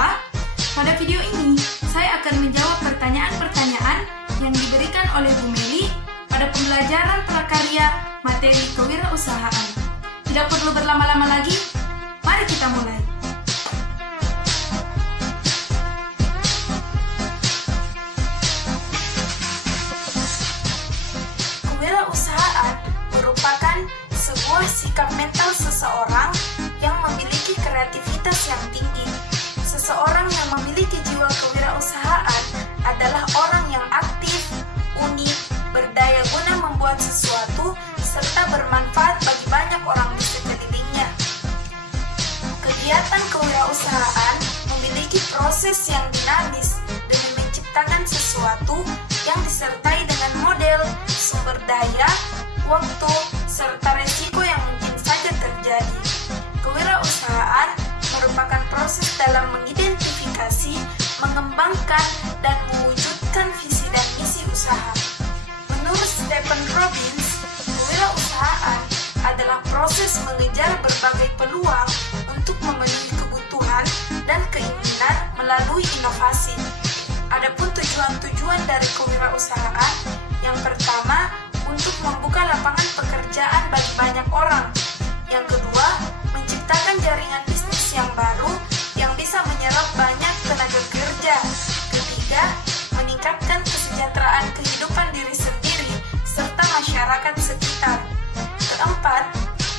siswa. Pada video ini, saya akan menjawab pertanyaan-pertanyaan yang diberikan oleh Bu Meli pada pembelajaran prakarya materi kewirausahaan. Tidak perlu berlama-lama lagi, mari kita mulai. Kewirausahaan merupakan sebuah sikap mental seseorang yang memiliki kreativitas yang tinggi. Seseorang yang memiliki jiwa kewirausahaan adalah orang yang aktif, unik, berdaya guna membuat sesuatu, serta bermanfaat bagi banyak orang di sekelilingnya. Kegiatan kewirausahaan memiliki proses yang dinamis demi menciptakan sesuatu yang disertai dengan model, sumber daya, waktu, serta resiko yang mungkin saja terjadi. Kewirausahaan merupakan proses dalam mengidentifikasi, mengembangkan, dan mewujudkan visi dan misi usaha. Menurut Stephen Robbins, kewirausahaan adalah proses mengejar berbagai peluang untuk memenuhi kebutuhan dan keinginan melalui inovasi. Adapun tujuan-tujuan dari kewirausahaan, yang pertama, untuk membuka lapangan pekerjaan bagi banyak orang. Yang kedua, menciptakan jaringan bisnis yang baru yang bisa menyerap banyak tenaga kerja. Ketiga, meningkatkan kesejahteraan kehidupan diri sendiri serta masyarakat sekitar. Keempat,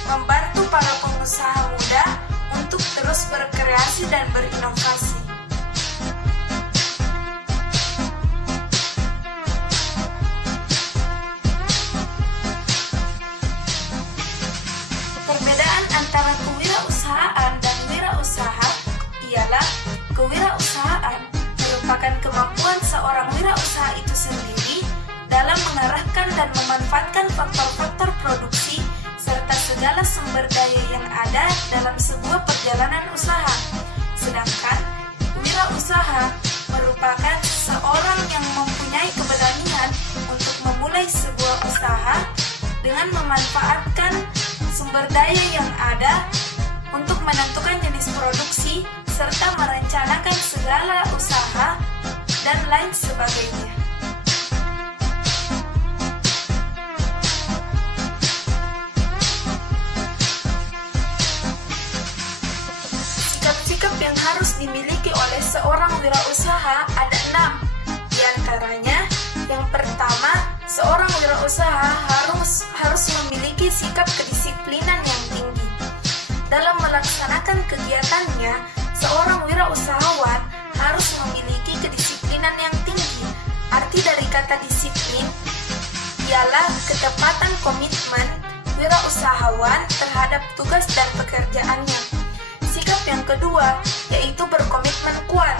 membantu para pengusaha muda untuk terus berkreasi dan berinovasi. Perbedaan antara kewirausahaan dan wirausaha ialah kewirausahaan merupakan kemampuan seorang wirausaha itu sendiri dalam mengarahkan dan memanfaatkan faktor-faktor produksi serta segala sumber daya yang ada dalam sebuah perjalanan usaha. Sedangkan wirausaha merupakan seorang yang mempunyai keberanian untuk memulai sebuah usaha dengan memanfaatkan sumber daya yang ada untuk menentukan jenis produksi serta merencanakan segala usaha dan lain sebagainya. Sikap-sikap yang harus dimiliki oleh seorang wirausaha ada 6. Di antaranya, yang pertama, seorang wirausaha harus memiliki sikap kedisiplinan yang tinggi. Dalam melaksanakan kegiatannya, seorang wirausahawan harus memiliki kedisiplinan yang tinggi. Arti dari kata disiplin ialah ketepatan komitmen wirausahawan terhadap tugas dan pekerjaannya. Sikap yang kedua yaitu berkomitmen kuat.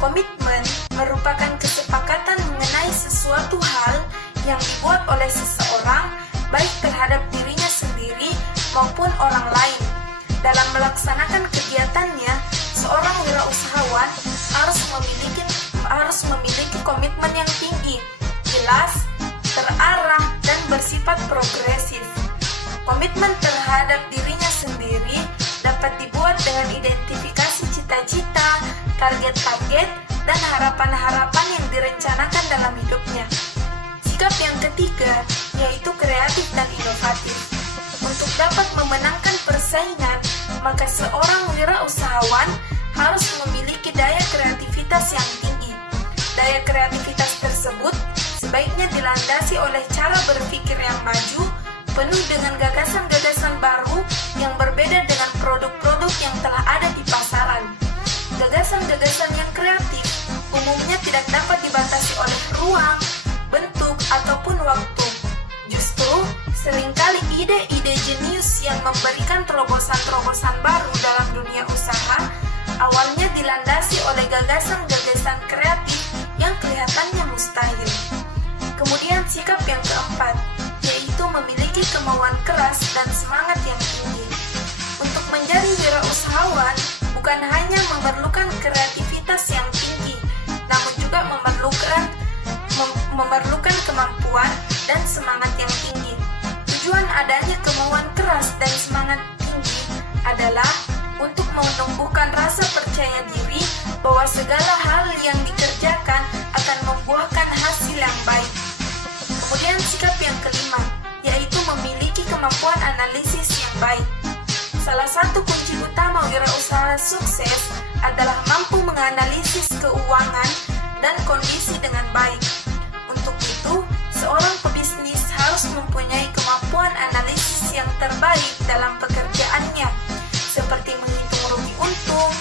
Komitmen merupakan kesepakatan mengenai sesuatu hal yang dibuat oleh seseorang, baik terhadap dirinya sendiri maupun orang lain. Dalam melaksanakan kegiatannya, seorang wirausahawan harus memiliki komitmen yang tinggi, jelas, terarah, dan bersifat progresif. Komitmen terhadap dirinya sendiri dapat dibuat dengan identifikasi cita-cita, target-target, dan harapan-harapan yang direncanakan dalam hidupnya. Sikap yang ketiga yaitu kreatif dan inovatif. Untuk dapat memenangkan persaingan, maka seorang wirausahawan harus memiliki daya kreativitas yang tinggi. Daya kreativitas tersebut sebaiknya dilandasi oleh cara berpikir yang maju, penuh dengan gagasan-gagasan baru yang berbeda dengan produk-produk yang telah ada di pasaran. Gagasan-gagasan yang kreatif umumnya tidak dapat dibatasi oleh ruang, bentuk, ataupun waktu. Justru, seringkali ide-ide jenius yang memberikan terobosan-terobosan baru dalam dunia usaha awalnya dilandasi oleh gagasan-gagasan kreatif yang kelihatannya mustahil. Kemudian sikap yang keempat, yaitu memiliki kemauan keras dan semangat yang tinggi. Untuk menjadi wirausahawan bukan hanya memerlukan kreativitas yang tinggi, namun juga memerlukan kemampuan dan semangat yang tinggi. Tujuan adanya kemauan keras dan semangat tinggi adalah untuk menumbuhkan rasa percaya diri bahwa segala hal yang dikerjakan akan membuahkan hasil yang baik. Kemudian sikap yang kelima, yaitu memiliki kemampuan analisis yang baik. Salah satu kunci utama wirausaha sukses adalah mampu menganalisis keuangan dan kondisi dengan baik. Untuk itu, seorang pebisnis harus mempunyai kemampuan analisis yang terbaik dalam pekerjaannya, seperti menghitung rugi untung,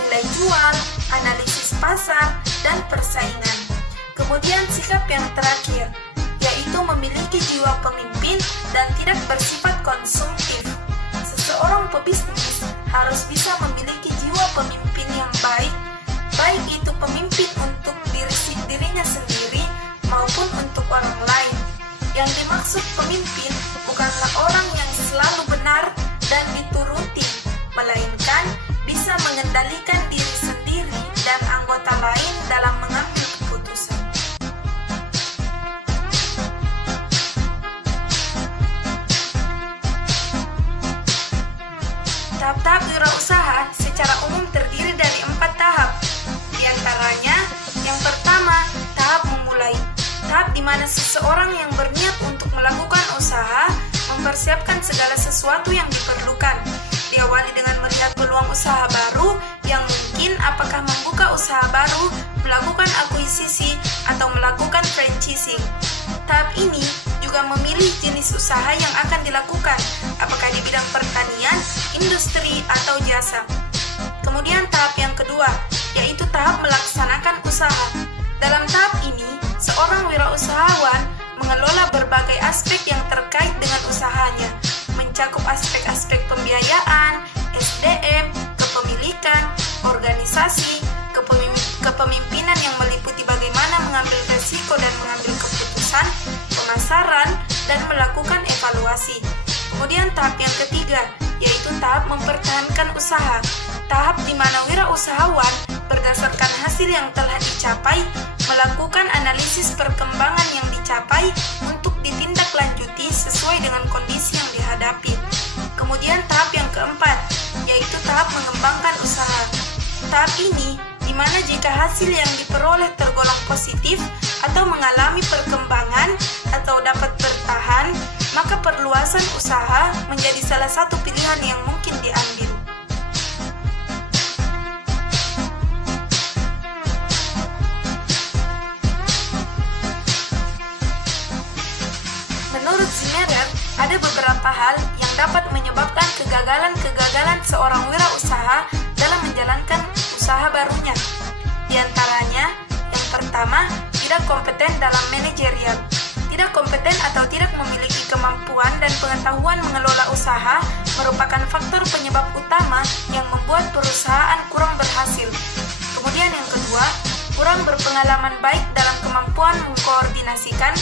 nilai jual, analisis pasar, dan persaingan. Kemudian sikap yang terakhir, yaitu memiliki jiwa pemimpin dan tidak bersifat konsumtif. Seseorang pebisnis harus bisa memiliki jiwa pemimpin yang baik, baik itu pemimpin untuk dirinya sendiri maupun untuk orang lain. Yang dimaksud pemimpin bukanlah orang yang selalu benar dan dituruti, melainkan bisa mengendalikan diri sendiri dan anggota lain dalam mengambil keputusan. Tahap-tahap wirausaha secara umum terdiri dari 4 tahap. Di antaranya, yang pertama, tahap memulai. Tahap di mana seseorang yang berniat untuk melakukan usaha mempersiapkan segala sesuatu yang diperlukan. Diawali dengan melihat peluang usaha baru yang mungkin, apakah membuka usaha baru, melakukan akuisisi, atau melakukan franchising. Tahap ini juga memilih jenis usaha yang akan dilakukan, apakah di bidang pertanian, industri, atau jasa. Kemudian tahap yang kedua, yaitu tahap melaksanakan usaha. Dalam tahap ini, seorang wirausahawan mengelola berbagai aspek yang terkait dengan usahanya, mencakup aspek-aspek pembiayaan, SDM, kepemilikan, organisasi, kepemimpinan yang meliputi bagaimana mengambil risiko dan mengambil keputusan, pemasaran, dan melakukan evaluasi. Kemudian tahap yang ketiga, yaitu tahap mempertahankan usaha. Tahap di mana wirausahawan berdasarkan hasil yang telah dicapai, melakukan analisis perkembangan yang dicapai untuk ditindaklanjuti sesuai dengan kondisi yang dihadapi. Kemudian tahap yang keempat, yaitu tahap mengembangkan usaha. Tahap ini di mana jika hasil yang diperoleh tergolong positif atau mengalami perkembangan atau dapat bertahan, maka perluasan usaha menjadi salah satu pilihan yang mungkin diambil. Menurut Zimmerer, ada beberapa hal yang dapat menyebabkan kegagalan-kegagalan seorang wirausaha dalam menjalankan usaha barunya. Di antaranya, yang pertama, tidak kompeten dalam manajerial. Tidak kompeten atau tidak memiliki kemampuan dan pengetahuan mengelola usaha merupakan faktor penyebab utama yang membuat perusahaan kurang berhasil. Kemudian yang kedua, kurang berpengalaman baik dalam kemampuan mengkoordinasikan,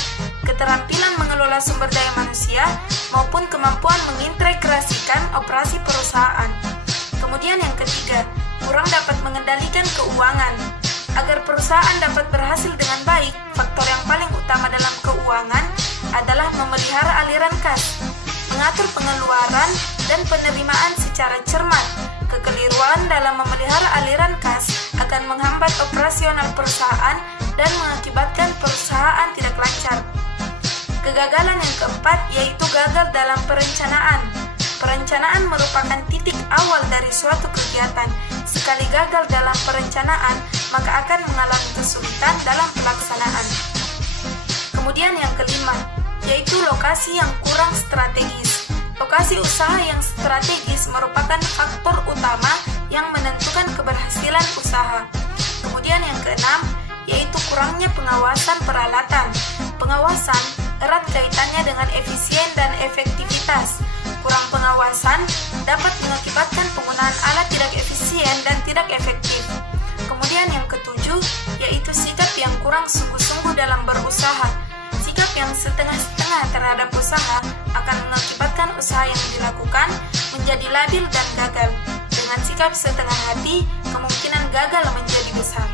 keterampilan mengelola sumber daya manusia, maupun kemampuan mengintegrasikan operasi perusahaan. Kemudian yang ketiga, kurang dapat mengendalikan keuangan. Agar perusahaan dapat berhasil dengan baik, faktor yang paling utama dalam keuangan adalah memelihara aliran kas, mengatur pengeluaran dan penerimaan secara cermat. Kekeliruan dalam memelihara aliran kas akan menghambat operasional perusahaan dan mengakibatkan perusahaan tidak lancar. Kegagalan yang keempat yaitu gagal dalam perencanaan. Perencanaan merupakan titik awal dari suatu kegiatan. Sekali gagal dalam perencanaan, maka akan mengalami kesulitan dalam pelaksanaan. Kemudian yang kelima, yaitu lokasi yang kurang strategis. Lokasi usaha yang strategis merupakan faktor utama yang menentukan keberhasilan usaha. Kemudian yang keenam, yaitu kurangnya pengawasan peralatan. Pengawasan erat kaitannya dengan efisien dan efektivitas. Kurang pengawasan dapat mengakibatkan penggunaan alat tidak efisien dan tidak efektif. Kemudian yang ketujuh, yaitu sikap yang kurang sungguh-sungguh dalam berusaha. Sikap yang setengah-setengah terhadap usaha akan mengakibatkan usaha yang dilakukan menjadi labil dan gagal. Dengan sikap setengah hati, kemungkinan gagal menjadi besar.